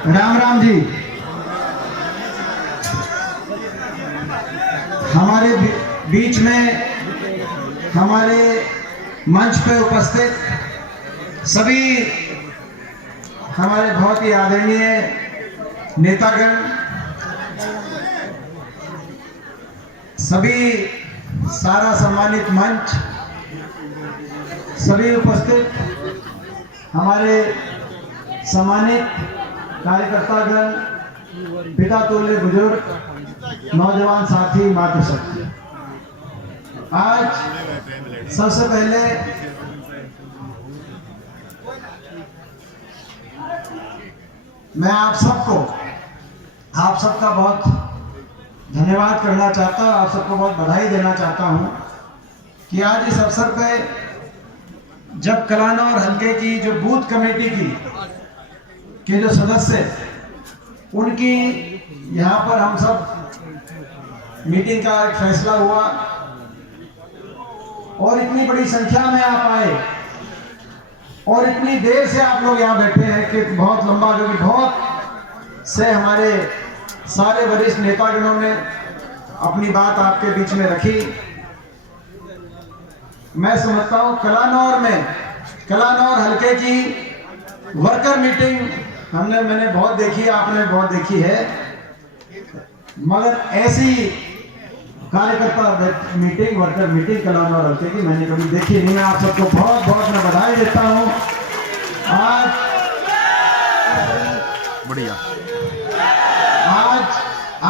राम राम जी। हमारे बीच में हमारे मंच पे उपस्थित सभी हमारे बहुत ही आदरणीय नेतागण, सभी सारा सम्मानित मंच, सभी उपस्थित हमारे सम्मानित कार्यकर्तागण, पिता तुल्य बुजुर्ग, नौजवान साथी, मातृशक्ति, आज सबसे पहले मैं आप सबका बहुत धन्यवाद करना चाहता हूँ, आप सबको बहुत बधाई देना चाहता हूँ कि आज इस अवसर पे जब कलानौर हल्के की जो बूथ कमेटी के जो सदस्य, उनकी यहाँ पर हम सब मीटिंग का एक फैसला हुआ और इतनी बड़ी संख्या में आप आए और इतनी देर से आप लोग यहाँ बैठे हैं कि बहुत लंबा, क्योंकि बहुत से हमारे सारे वरिष्ठ नेतागणों ने अपनी बात आपके बीच में रखी। मैं समझता हूँ कलानौर हल्के की वर्कर मीटिंग मैंने बहुत देखी, आपने बहुत देखी है, मगर ऐसी कार्यकर्ता मीटिंग, वर्कर मीटिंग कलानौर हल्के की मैंने कभी देखी नहीं। मैं आप सबको बहुत बहुत मैं बधाई देता हूँ। बढ़िया।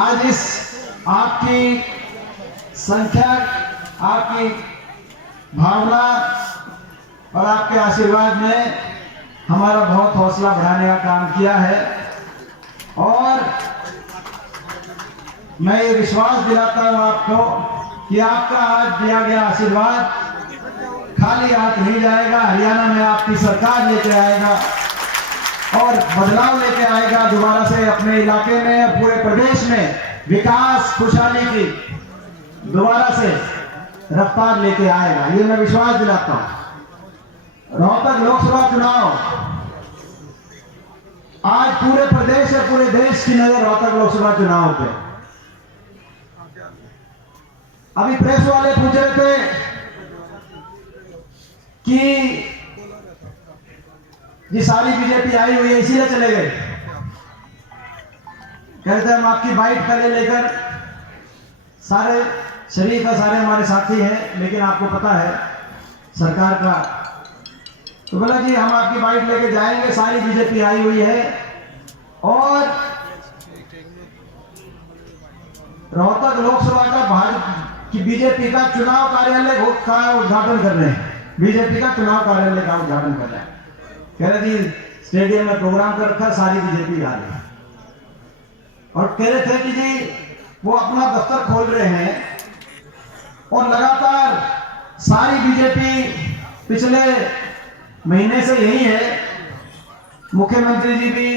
आज इस आपकी संख्या, आपकी भावना और आपके आशीर्वाद ने हमारा बहुत हौसला बढ़ाने का काम किया है और मैं ये विश्वास दिलाता हूं आपको कि आपका आज दिया गया आशीर्वाद खाली हाथ नहीं जाएगा। हरियाणा में आपकी सरकार लेके आएगा और बदलाव लेके आएगा, दोबारा से अपने इलाके में, पूरे प्रदेश में विकास, खुशहाली की दोबारा से रफ्तार लेके आएगा, ये मैं विश्वास दिलाता हूं। रोहतक लोकसभा चुनाव, आज पूरे प्रदेश और पूरे देश की नजर रोहतक लोकसभा चुनाव पे। अभी प्रेस वाले पूछ रहे थे कि ये सारी बीजेपी आई हुई है इसीलिए चले गए। कहते हैं हम आपकी बाइट पहले लेकर, सारे शरीफ है, सारे हमारे साथी हैं, लेकिन आपको पता है सरकार का, तो बोला जी हम आपकी बाइट लेके जाएंगे, सारी बीजेपी आई हुई है और रोहतक लोकसभा का भारत की बीजेपी का चुनाव कार्यालय का उद्घाटन कर रहे हैं, बीजेपी का चुनाव कार्यालय का उद्घाटन कर रहे हैं। कह रहे जी स्टेडियम में प्रोग्राम कर रखा, सारी बीजेपी आ रही है और कह रहे थे कि जी वो अपना दफ्तर खोल रहे हैं और लगातार सारी बीजेपी पिछले महीने से यही है। मुख्यमंत्री जी भी,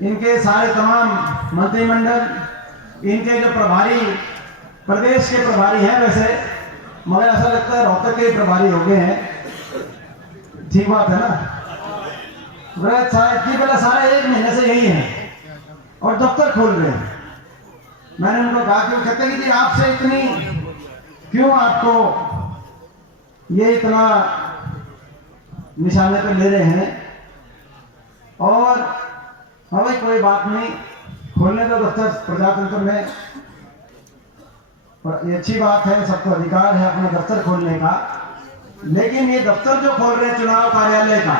इनके सारे तमाम मंत्रिमंडल, इनके जो प्रभारी, प्रदेश के प्रभारी हैं वैसे, मगर ऐसा लगता है रोहतक के प्रभारी हो गए हैं। ठीक बात है ना? सारे एक महीने से यही है और दफ्तर खोल रहे हैं। मैंने उनको कहा कि वो कहते हैं कि जी आपसे इतनी क्यों, आपको ये इतना निशाने पे ले रहे हैं, और हाँ भाई कोई बात नहीं, खोलने दो दफ्तर, प्रजातंत्र में ये अच्छी बात है, सबको अधिकार है अपना दफ्तर खोलने का, लेकिन ये दफ्तर जो खोल रहे हैं चुनाव कार्यालय का,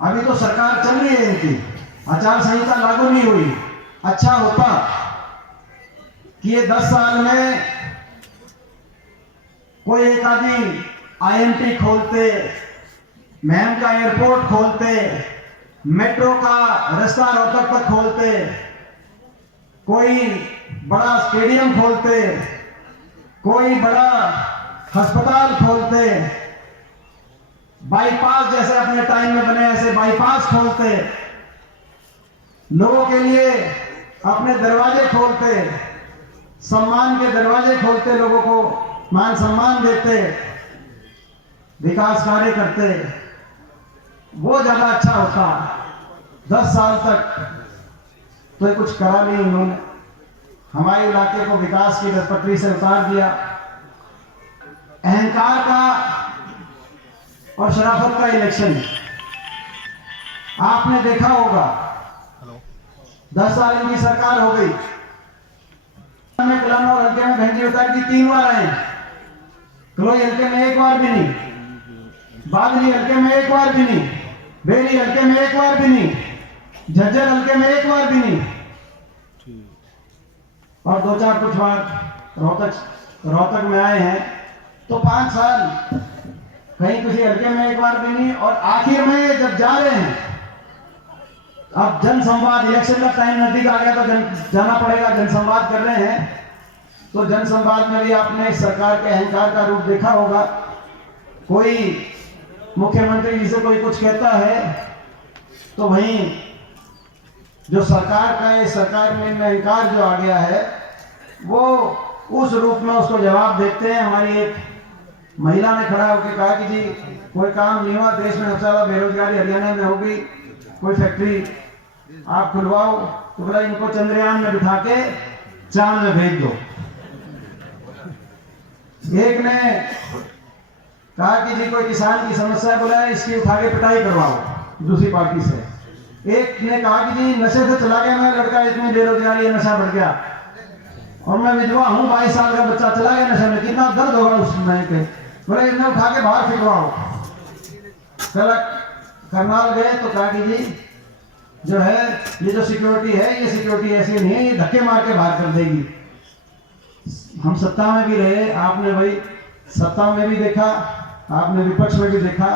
अभी तो सरकार चल रही है, इनकी आचार संहिता लागू नहीं हुई। अच्छा होता कि ये 10 साल में कोई एक आदमी आईएमटी खोलते, मैम का एयरपोर्ट खोलते, मेट्रो का रास्ता रोहतक तक खोलते, कोई बड़ा स्टेडियम खोलते, कोई बड़ा अस्पताल खोलते, बाईपास जैसे अपने टाइम में बने ऐसे बाईपास खोलते, लोगों के लिए अपने दरवाजे खोलते, सम्मान के दरवाजे खोलते, लोगों को मान सम्मान देते, विकास कार्य करते, वो ज्यादा अच्छा होता। 10 साल तक तो कुछ करा नहीं उन्होंने। हमारे इलाके को विकास की पटरी से उतार दिया। अहंकार का और शराफत का इलेक्शन आपने देखा होगा। 10 साल इनकी सरकार हो गई, कलाम और हल्के में भैंजी उतार दी, 3 बार आए। कलोई हल्के में 1 बार भी नहीं, बादली हल्के में 1 बार भी नहीं, बेली हल्के में 1 बार भी नहीं, झज्जर हल्के में 1 बार भी नहीं, और 2-4 कुछ बार रोहतक में आए हैं। तो 5 साल कहीं किसी हल्के में 1 बार भी नहीं। और आखिर में जब जा रहे हैं, अब जनसंवाद, इलेक्शन का टाइम नजदीक आ गया तो जाना पड़ेगा, जनसंवाद कर रहे हैं। तो जनसंवाद में भी आपने इस सरकार के अहंकार का रूप देखा होगा। कोई मुख्यमंत्री जी से कोई कुछ कहता है तो वहीं जो सरकार का, ये सरकार में अहंकार जो आ गया है, वो उस रूप में उसको जवाब देते हैं। हमारी एक महिला ने खड़ा होकर कहा कि जी कोई काम नहीं हुआ, देश में सबसे ज्यादा बेरोजगारी हरियाणा में हो गई, कोई फैक्ट्री आप खुलवाओ। तो बोला इनको चंद्रयान में बिठा के चांद में भेज दो। एक ने कहा कि जी कोई किसान की समस्या, बोला इसकी उठा के पिटाई करवाओ दूसरी पार्टी से। एक ने कहा कि जी नशे से चला गया मेरा लड़का, इतनी बेरोजगारी है, नशा बढ़ गया और मैं विधवा हूँ, 22 साल का बच्चा चला गया नशे में, कितना दर्द होगा उस समय पे। बोले इन्हें उठा के बाहर फिकवाओ। कल करनाल गए तो कहा कि जी जो है ये जो सिक्योरिटी है, ये सिक्योरिटी ऐसी नहीं है, ये धक्के मार के बाहर कर देगी। हम सत्ता में भी रहे, आपने भाई सत्ता में भी देखा, आपने विपक्ष में भी देखा।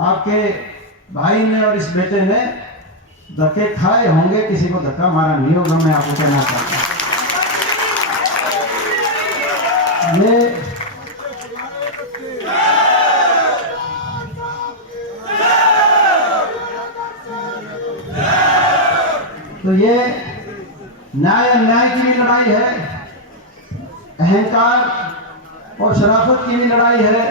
आपके भाई ने और इस बेटे ने धक्के खाए होंगे, किसी को धक्का मारा नहीं होगा। मैं आपको कहना चाहता हूं ये न्याय की भी लड़ाई है, अहंकार और शराफत की भी लड़ाई है।